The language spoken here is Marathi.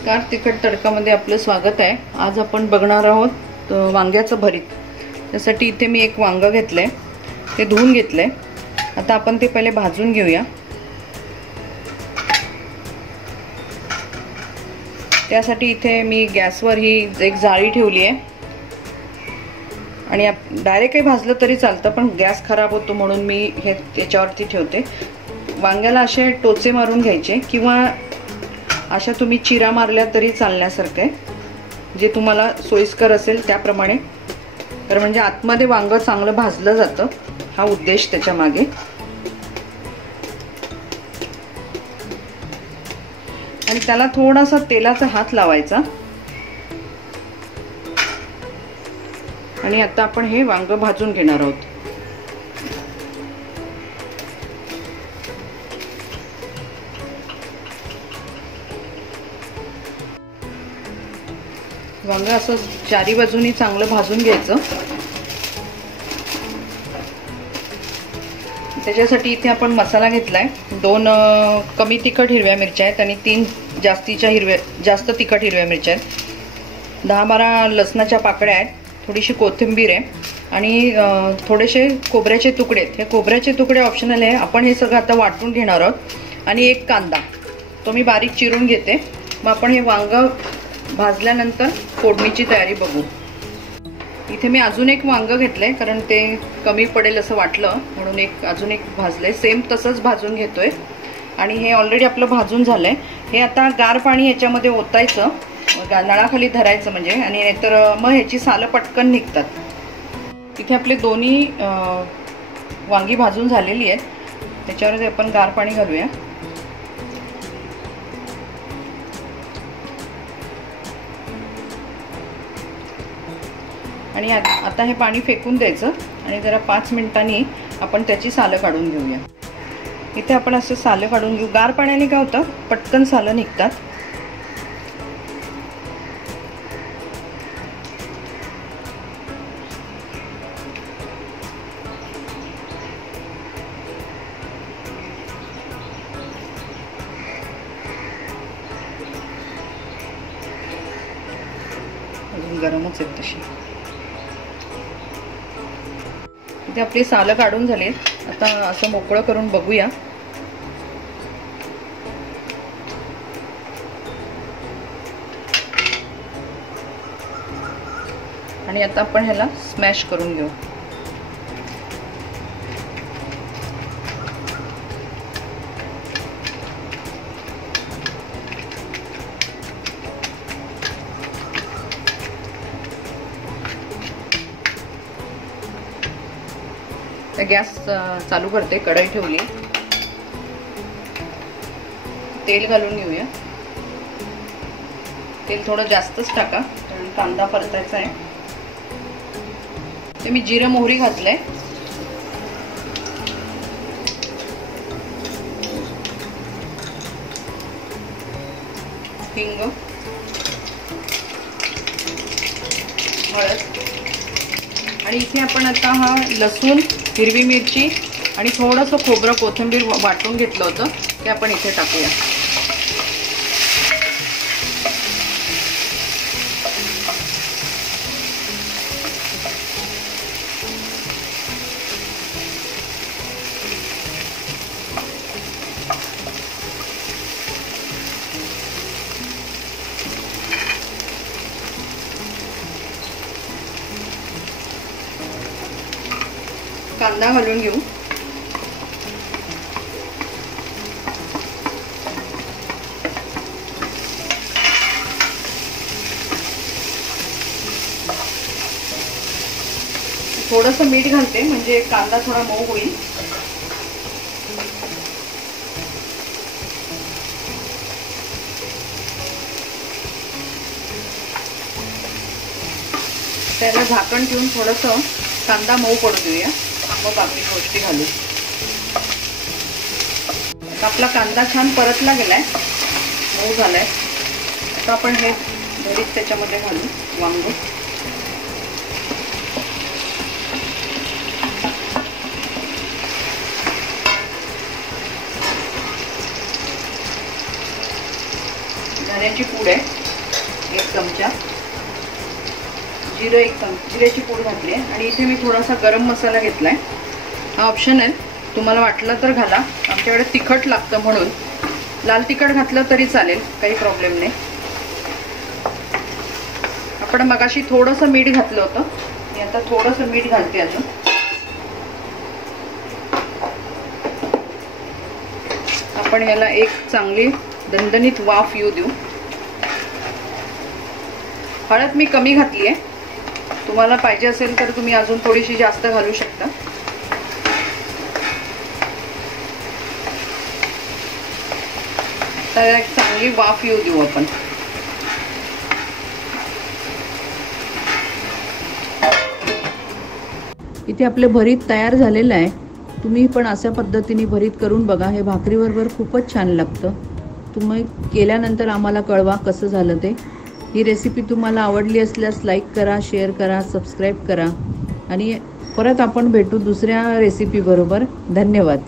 नमस्कार, तिखट तडकामध्ये आपलं स्वागत आहे। आज आपण बघणार आहोत वांग्याचं भरीत। त्यासाठी इथे मी एक वांग घेतलंय, ते धुवून घेतलंय। आता आपण ते पहिले भाजून घेऊया। त्यासाठी इथे मी गॅसवर ही एक जाळी ठेवली आहे आणि डायरेक्टही भाजलं तरी चालतं, पण गॅस खराब होतो म्हणून मी हे त्याच्यावरती ठेवते। वांग्याला असे टोचे मारून घ्यायचे किंवा अशा तुम्ही चिरा मारल्या तरी चालण्यासारखं आहे, जे तुम्हाला सोयीस्कर असेल त्याप्रमाणे। तर म्हणजे आतमध्ये वांग चांगलं भाजलं जातं, हा उद्देश त्याच्या मागे। आणि त्याला थोडासा तेलाचा हात लावायचा आणि आता आपण हे वांग भाजून घेणार आहोत। वांग असं चारी बाजूनी चांगलं भाजून घ्यायचं। त्याच्यासाठी इथे आपण मसाला घेतलाय। 2 कमी तिखट हिरव्या मिरच्या आहेत आणि 3 जास्त तिखट हिरव्या मिरच्या आहेत। 10-12 लसणाच्या पाकळ्या आहेत, थोडीशी कोथिंबीर आहे आणि थोडेसे खोबऱ्याचे तुकडे आहेत। हे खोबऱ्याचे तुकडे ऑप्शनल आहे, आपण हे सगळं आता वाटून घेणार आहोत। आणि एक कांदा तो मी बारीक चिरून घेते। मग आपण हे वांग भाजल्यानंतर फोडणीची तयारी बघू। इथे मी अजून एक वांग घेतलंय, कारण ते कमी पडेल असं वाटलं म्हणून अजून एक भाजलंय। सेम तसंच भाजून घेतोय आणि हे ऑलरेडी आपलं भाजून झालंय। हे आता गार पाणी याच्यामध्ये ओतायचं, नळाखाली धरायचं म्हणजे, आणि नाहीतर मग ह्याची सालं पटकन निघतात। इथे आपले दोन्ही वांगी भाजून झालेली आहेत, त्याच्यावर आपण गार पाणी घालूया। आणि आता हे पाणी फेकून द्यायचं आणि जरा 5 मिनिटांनी आपण त्याची सालं काढून घेऊया। इथे आपण असं सालं काढून घेऊ। गार पाण्याने काय होतं, पटकन सालं निघतात। अजून गरमच आहेत तशी। इथे आपली सालं काढून झाली। आता असं मोकळं करून बघूया। आणि आता आपण ह्याला स्मॅश करून घेऊ। गॅस चालू करते, कढई ठेवली, तेल घालून घेऊया। तेल थोडं जास्तच टाका, कारण कांदा परतायचा आहे। ते मी जिरं मोहरी घातलंय। हिंग, हळद, आणि इथे आपण आता हा लसूण, हिरवी मिरची आणि थोडंसं खोबरं कोथिंबीर वाटून घेतलं होतं, ते आपण इथे टाकूया। कांदा घालून घेऊ। थोडंसं मीठ घालते, म्हणजे कांदा थोडा मऊ होईल। त्याला झाकण ठेवून थोडंसं कांदा मऊ पडू देऊया, मग बाकी गोष्टी घालू। आपला कांदा छान परतला गेलाय, मऊ झालाय। आता आपण हे भरीत त्याच्यामध्ये घालू वांग। धण्याची पूड आहे 1 चमचा, जिरं 1 चमचा जिऱ्याची पूड घातली आहे आणि इथे मी थोडासा गरम मसाला घेतला आहे. हा ऑप्शन आहे, तुम्हाला वाटलं तर घाला. आमच्याकडे तिखट लागतं म्हणून लाल तिखट घातलं तरी चालेल, काही प्रॉब्लेम नाही. आपण मगाशी थोडंसं मीठ घातलं होतं, मी आता थोडंसं मीठ घालते अजून. आपण याला एक चांगली दणदणीत वाफ येऊ देऊ. हळद मी कमी घातली आहे, तुम्हाला पाहिजे असेल तर तुम्ही अजून थोडीशी जास्त घालू शकता. तर एक चांगली वाफ येऊ देऊ आपण. इथे आपले भरीत तयार झालेलं आहे. तुम्ही पण अशा पद्धतीने भरीत करून बघा. हे भाकरीबरोबर खूपच छान लागतं. तुम्ही केल्यानंतर आम्हाला कळवा कसं झालं ते. ही रेसिपी तुम्हाला आवडली असल्यास लाईक करा, शेअर करा, सबस्क्राईब करा आणि परत आपण भेटू दुसऱ्या रेसिपी बरोबर. धन्यवाद.